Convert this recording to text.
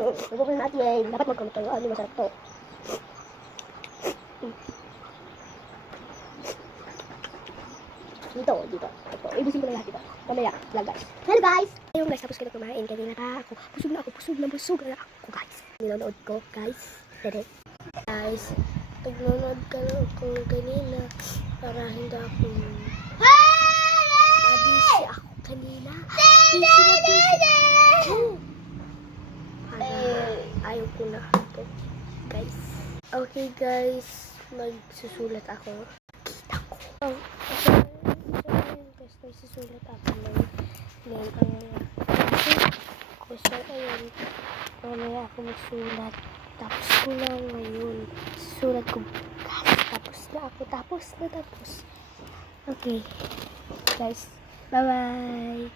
Nagpapal natin. Dapat magkamot tayo. Ano, masarap to. Dito. Ito. Ibusin ko na lahat dito. Mamaya. Vlog guys. Hello guys! Ayun guys, tapos ko na kumain. Kanina pa ako. Busog na ako guys. Ninonood ko guys. Dede. Guys, naglunod ka na ako kanina. Para hindi ako... Busy ako kanina. Busy. Ayaw ko na ito. Guys. Okay guys. Magsusulat ako. Kita ko. Guys, magsusulat ako so ayun. Mamaya ako magsulat. Tapos ko na ngayon. Susulat ko. Tapos na. Okay. Guys. Bye-bye.